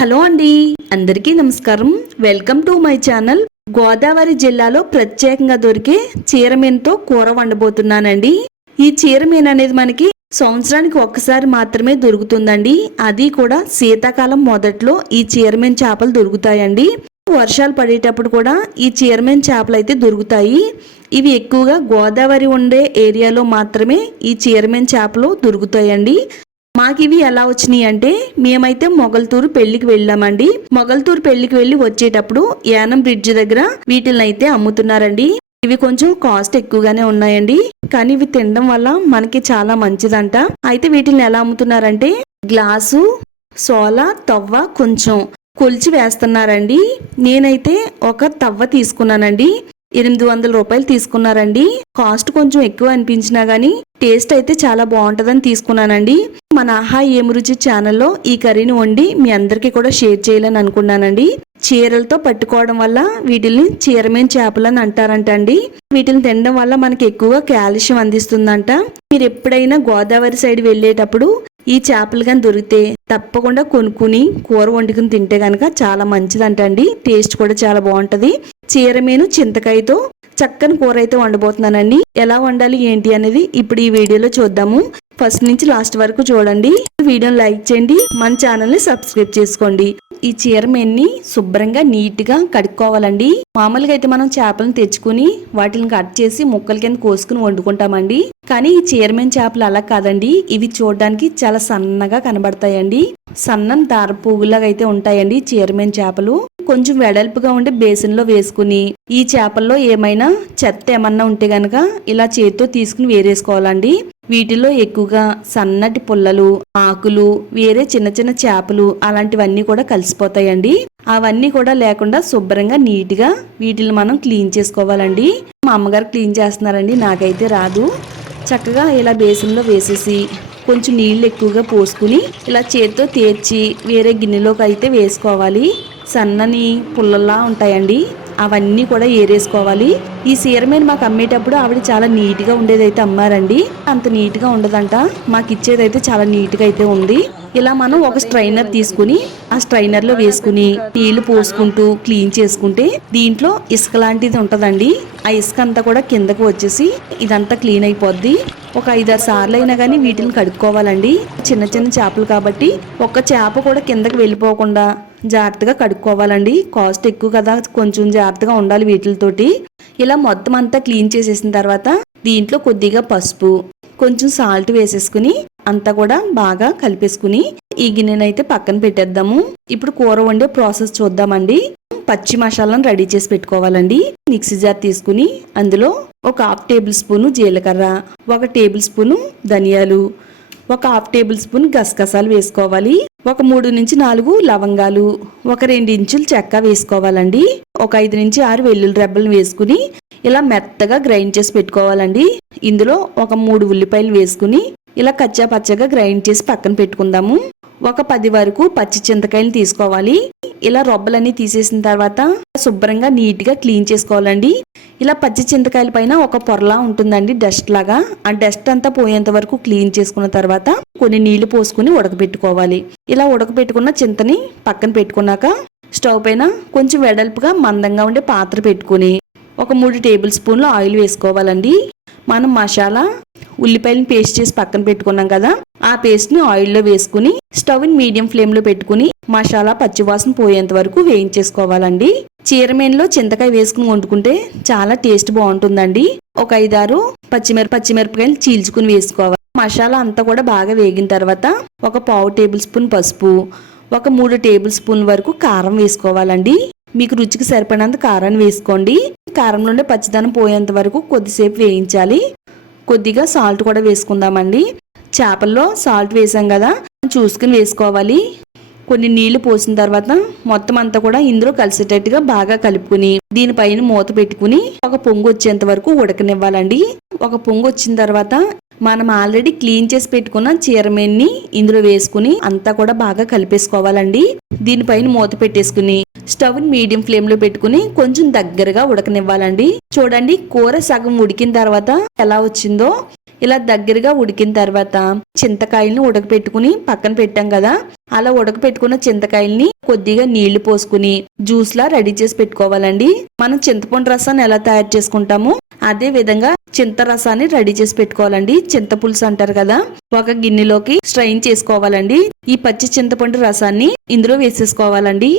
Hello అండి. అందరికీ నమస్కారం. Welcome to my channel. Godavari జిల్లాలో ప్రత్యేకంగా దొరికే చీరమీనతో కూర వండబోతున్నానండి. ఈ చీరమీన అనేది మనకి సంవత్సరానికి ఒక్కసారి మాత్రమే దొరుకుతుందండి. అది కూడా శీతాకాలం మొదట్లో ఈ చీరమీన చేపలు దొరుకుతాయండి. వర్షాలు పడేటప్పుడు కూడా ఈ చీరమీన చేపలు అయితే దొరుకుతాయి. ఇవి ఎక్కువగా గోదావరి ఉండే ఏరియాలో మాత్రమే ఈ చీరమీన చేపలు దొరుకుతాయండి. మాకు ఇవి ఎలా వచ్చినాయి అంటే మేమైతే మొగల్తూరు పెళ్ళికి వెళ్ళామండి. మొగల్తూరు పెళ్ళికి వెళ్ళి వచ్చేటప్పుడు యానం బ్రిడ్జ్ దగ్గర వీటిని అయితే అమ్ముతున్నారండి. ఇవి కొంచెం కాస్ట్ ఎక్కువగానే ఉన్నాయండి. కానీ ఇవి తినడం వల్ల మనకి చాలా మంచిదంట. అయితే వీటిని ఎలా అమ్ముతున్నారంటే గ్లాసు సోలా తవ్వ కొంచెం కొలిచి వేస్తున్నారండి. నేనైతే ఒక తవ్వ తీసుకున్నానండి. ఎనిమిది వందల రూపాయలు తీసుకున్నారండి. కాస్ట్ కొంచెం ఎక్కువ అనిపించినా గానీ టేస్ట్ అయితే చాలా బాగుంటదని తీసుకున్నానండి. మన ఆహా ఏమురుచి రుచి ఛానల్లో ఈ కర్రీని వండి మీ అందరికీ కూడా షేర్ చేయాలని అనుకున్నానండి. చీరలతో పట్టుకోవడం వల్ల వీటిని చీరమేన్ చేపలని అంటారంట అండి వీటిని తినడం వల్ల మనకి ఎక్కువగా కాల్షియం అందిస్తుందంట. మీరు ఎప్పుడైనా గోదావరి సైడ్ వెళ్ళేటప్పుడు ఈ చేపలు కానీ దొరికితే తప్పకుండా కొనుక్కుని కూర వండుకుని తింటే కనుక చాలా మంచిదంట అండి టేస్ట్ కూడా చాలా బాగుంటుంది. చీరమేను చింతకాయతో చక్కని కూర అయితే వండబోతున్నానండి. ఎలా వండాలి ఏంటి అనేది ఇప్పుడు ఈ వీడియోలో చూద్దాము. ఫస్ట్ నుంచి లాస్ట్ వరకు చూడండి. వీడియోని లైక్ చేయండి. మన ఛానల్ని సబ్స్క్రైబ్ చేసుకోండి. ఈ చీరమేన్ని శుభ్రంగా నీట్గా కడుక్కోవాలండి. మామూలుగా అయితే మనం చేపలను తెచ్చుకుని వాటిని కట్ చేసి ముక్కల కింద కోసుకుని వండుకుంటామండి. కానీ ఈ చీరమేన్ చేపలు అలా కాదండి. ఇవి చూడడానికి చాలా సన్నగా కనబడతాయండి. సన్నం దార పువ్వులాగా అయితే ఉంటాయండి చీరమేన్ చేపలు. కొంచెం వెడల్పుగా ఉండే బేసిన్లో వేసుకుని ఈ చేపల్లో ఏమైనా చెత్త ఏమన్నా ఉంటే గనక ఇలా చేతితో తీసుకుని వేరేసుకోవాలండి. వీటిలో ఎక్కువగా సన్నటి పుల్లలు ఆకులు వేరే చిన్న చిన్న చేపలు అలాంటివన్నీ కూడా కలిసిపోతాయండి. అవన్నీ కూడా లేకుండా శుభ్రంగా నీట్గా వీటిని మనం క్లీన్ చేసుకోవాలండి. మా అమ్మగారు క్లీన్ చేస్తున్నారండి నాకైతే రాదు. చక్కగా ఇలా బేసిన్లో వేసేసి కొంచెం నీళ్ళు ఎక్కువగా పోసుకుని ఇలా చేతితో తీర్చి వేరే గిన్నెలోకి అయితే వేసుకోవాలి. సన్నని పుల్లలా ఉంటాయండి. అవన్నీ కూడా ఏరేసుకోవాలి. ఈ సీర మీద మాకు అమ్మేటప్పుడు ఆవిడ చాలా నీట్గా ఉండేదైతే అమ్మారండి. అంత నీట్గా ఉండదంట. మాకు ఇచ్చేదైతే చాలా నీట్గా అయితే ఉంది. ఇలా మనం ఒక స్ట్రైనర్ తీసుకుని ఆ స్ట్రైనర్లో వేసుకుని నీళ్ళు పోసుకుంటూ క్లీన్ చేసుకుంటే దీంట్లో ఇసుక లాంటిది ఉంటదండి. ఆ ఇసుక అంతా కూడా కిందకు వచ్చేసి ఇదంతా క్లీన్ అయిపోద్ది. ఒక ఐదారు సార్లు అయినా కానీ వీటిని కడుక్కోవాలండి. చిన్న చిన్న చేపలు కాబట్టి ఒక్క చేప కూడా కిందకి వెళ్ళిపోకుండా జాగ్రత్తగా కడుక్కోవాలండి. కాస్ట్ ఎక్కువ కదా కొంచెం జాగ్రత్తగా ఉండాలి వీటితోటి. ఇలా మొత్తం అంతా క్లీన్ చేసేసిన తర్వాత దీంట్లో కొద్దిగా పసుపు కొంచెం సాల్ట్ వేసేసుకుని అంతా కూడా బాగా కలిపేసుకుని ఈ గిన్నెనైతే పక్కన పెట్టేద్దాము. ఇప్పుడు కూర వండే ప్రాసెస్ చూద్దామండి. పచ్చి మసాలాను రెడీ చేసి పెట్టుకోవాలండి. మిక్సీ జార్ తీసుకుని అందులో ఒక హాఫ్ టేబుల్ స్పూను జీలకర్ర ఒక టేబుల్ స్పూను ధనియాలు ఒక హాఫ్ టేబుల్ స్పూన్ గసగసాలు వేసుకోవాలి. ఒక మూడు నుంచి నాలుగు లవంగాలు ఒక రెండు ఇంచులు చెక్క వేసుకోవాలండి. ఒక ఐదు నుంచి ఆరు వెల్లుల్లి రెబ్బలు వేసుకుని ఇలా మెత్తగా గ్రైండ్ చేసి పెట్టుకోవాలండి. ఇందులో ఒక మూడు ఉల్లిపాయలు వేసుకుని ఇలా కచ్చా పచ్చగా గ్రైండ్ చేసి పక్కన పెట్టుకుందాము. ఒక పది వరకు పచ్చి చింతకాయలు తీసుకోవాలి. ఇలా రొబ్బలన్నీ తీసేసిన తర్వాత శుభ్రంగా నీట్గా క్లీన్ చేసుకోవాలండి. ఇలా పచ్చి చింతకాయల పైన ఒక పొరలా ఉంటుందండి డస్ట్ లాగా. ఆ డస్ట్ అంతా పోయేంత వరకు క్లీన్ చేసుకున్న తర్వాత కొన్ని నీళ్ళు పోసుకుని ఉడకబెట్టుకోవాలి. ఇలా ఉడకబెట్టుకున్న చింతని పక్కన పెట్టుకున్నాక స్టవ్ పైన కొంచెం వెడల్పుగా మందంగా ఉండే పాత్ర పెట్టుకుని ఒక మూడు టేబుల్ స్పూన్లు ఆయిల్ వేసుకోవాలండి. మనం మసాలా ఉల్లిపాయలను పేస్ట్ చేసి పక్కన పెట్టుకున్నాం కదా ఆ పేస్ట్ని ఆయిల్లో వేసుకుని స్టవ్ని మీడియం ఫ్లేమ్లో పెట్టుకుని మసాలా పచ్చివాసన పోయేంత వరకు వేయించేసుకోవాలండి. చీరమేన్లో చింతకాయ వేసుకుని వండుకుంటే చాలా టేస్ట్ బాగుంటుందండి. ఒక ఐదారు పచ్చిమిరప పచ్చిమిరపకాయలు చీల్చుకుని వేసుకోవాలి. మసాలా అంతా కూడా బాగా వేగిన తర్వాత ఒక పావు టేబుల్ స్పూన్ పసుపు ఒక మూడు టేబుల్ స్పూన్ వరకు కారం వేసుకోవాలండి. మీకు రుచికి సరిపడినంత కారాన్ని వేసుకోండి. కారంలోనే పచ్చిదనం పోయేంత వరకు కొద్దిసేపు వేయించాలి. కొద్దిగా సాల్ట్ కూడా వేసుకుందామండి. చేపల్లో సాల్ట్ వేసాం కదా చూసుకుని వేసుకోవాలి. కొన్ని నీళ్ళు పోసిన తర్వాత మొత్తం అంతా కూడా ఇందులో కలిసేటట్టుగా బాగా కలుపుకుని దీనిపైన మూత పెట్టుకుని ఒక పొంగు వచ్చేంత వరకు ఉడకనివ్వాలండి. ఒక పొంగు వచ్చిన తర్వాత మనం ఆల్రెడీ క్లీన్ చేసి పెట్టుకున్న చీరమేన్ని ఇందులో వేసుకుని అంతా కూడా బాగా కలిపేసుకోవాలండి. దీనిపైన మూత పెట్టేసుకుని స్టవ్ మీడియం ఫ్లేమ్లో పెట్టుకుని కొంచెం దగ్గరగా ఉడకనివ్వాలండి. చూడండి కూర సగం ఉడికిన తర్వాత ఎలా వచ్చిందో. ఇలా దగ్గరగా ఉడికిన తర్వాత చింతకాయల్ని ఉడకపెట్టుకుని పక్కన పెట్టాం కదా అలా ఉడకపెట్టుకున్న చింతకాయల్ని కొద్దిగా నీళ్ళు పోసుకుని జ్యూస్ లా రెడీ చేసి పెట్టుకోవాలండి. మనం చింతపండు రసాన్ని ఎలా తయారు చేసుకుంటామో అదే విధంగా చింత రసాన్ని రెడీ చేసి పెట్టుకోవాలండి. చింతపులుసు అంటారు కదా ఒక గిన్నెలోకి స్ట్రైన్ చేసుకోవాలండి. ఈ పచ్చి చింతపండు రసాన్ని ఇందులో వేసేసుకోవాలండి.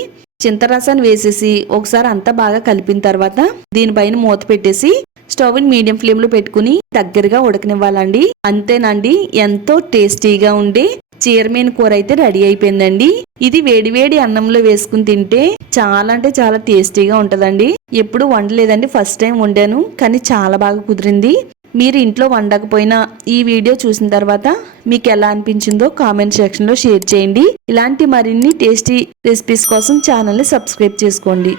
చింత రసాన్ని వేసేసి ఒకసారి అంతా బాగా కలిపిన తర్వాత దీనిపైన మూత పెట్టేసి స్టవ్ని మీడియం ఫ్లేమ్లో పెట్టుకుని దగ్గరగా ఉడకనివ్వాలండి. అంతేనండి ఎంతో టేస్టీగా ఉండే చీరమీన కూర అయితే రెడీ అయిపోయిందండి. ఇది వేడివేడి అన్నంలో వేసుకుని తింటే చాలా అంటే చాలా టేస్టీగా ఉంటదండి. ఎప్పుడు వండలేదండి ఫస్ట్ టైం వండాను కానీ చాలా బాగా కుదిరింది. మీరు ఇంట్లో వండకపోయినా ఈ వీడియో చూసిన తర్వాత మీకు ఎలా అనిపించిందో కామెంట్ సెక్షన్లో షేర్ చేయండి. ఇలాంటి మరిన్ని టేస్టీ రెసిపీస్ కోసం ఛానల్ని సబ్స్క్రైబ్ చేసుకోండి.